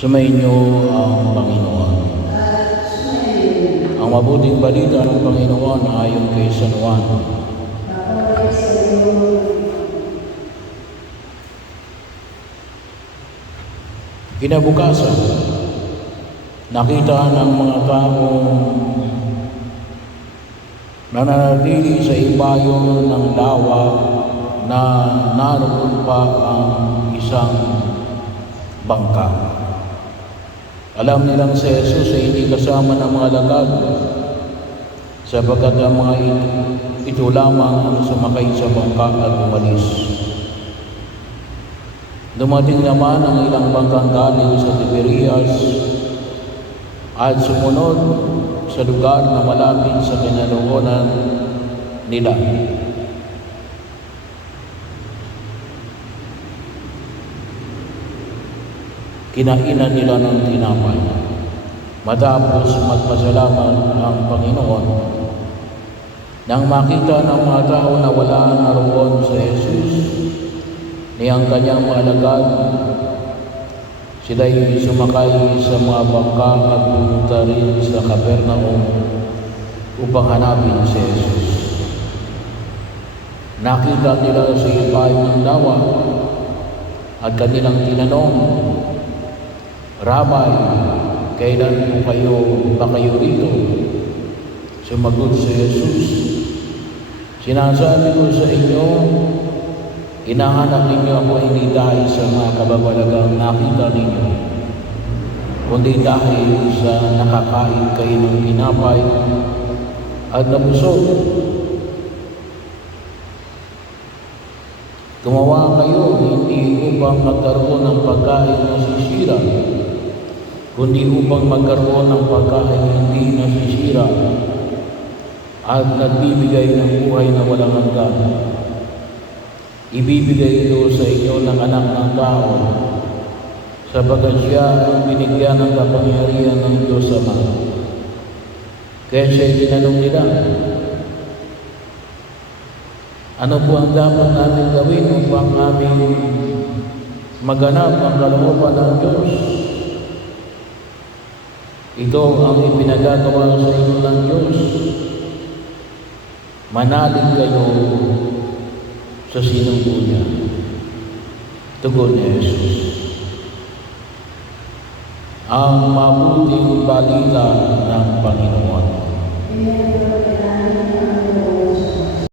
Sumainyo ang Panginoon. Ang mabuting balita ng Panginoon ayon kay San Juan. Kinabukasan, nakita ng mga taong nananatili sa ibayo ng lawa na naroon pa ang isang bangka. Alam nilang si Jesus ay hindi kasama ng mga lagad sapagkat ang mga ito lamang ang sumakay sa bangka at umalis. Dumating naman ang ilang bangkang galing sa Tiberias at sumunod sa lugar na malapit sa kinaloonan nila. Kinainan nila ng tinapay. Matapos magpasalamat ang Panginoon, nang makita ng mga tao na wala na roon sa Jesus ni ang kanyang mga alagad, sila'y sumakay sa mga bangka at pumunta rin sa Capernaum upang hanapin si Jesus. Nakita nila sa ibayo ng lawa at kanilang tinanong, "Rabay, kailan ba kayo rito?" Sumagot si Jesus, "Sinasabi ko sa inyo, hinahanap ninyo ako hindi dahil sa mga kababalagang nakita ninyo, kundi dahil sa nakakain kayo ng tinapay at nabusog. Gumawa kayo hindi upang magkaroon ng pagkain na sisira, kundi upang magkaroon ng pagkain hindi nasisira at nagbibigay ng buhay na walang hanggan. Ibibigay ito sa inyo ng Anak ng Tao, sapagkat siya ang binigyan ng kapangyarihan ng Diyos Ama." Kaya siya'y tinanong nila, "Ano po ang dapat natin gawin upang aming maganap ang kalooban ng Diyos?" "Ito ang ipinagagawa sa inyo ng Diyos. Manalig kayo sa sinugo niya." Tugon ni Jesus. Ang mabuting balita ng Panginoon.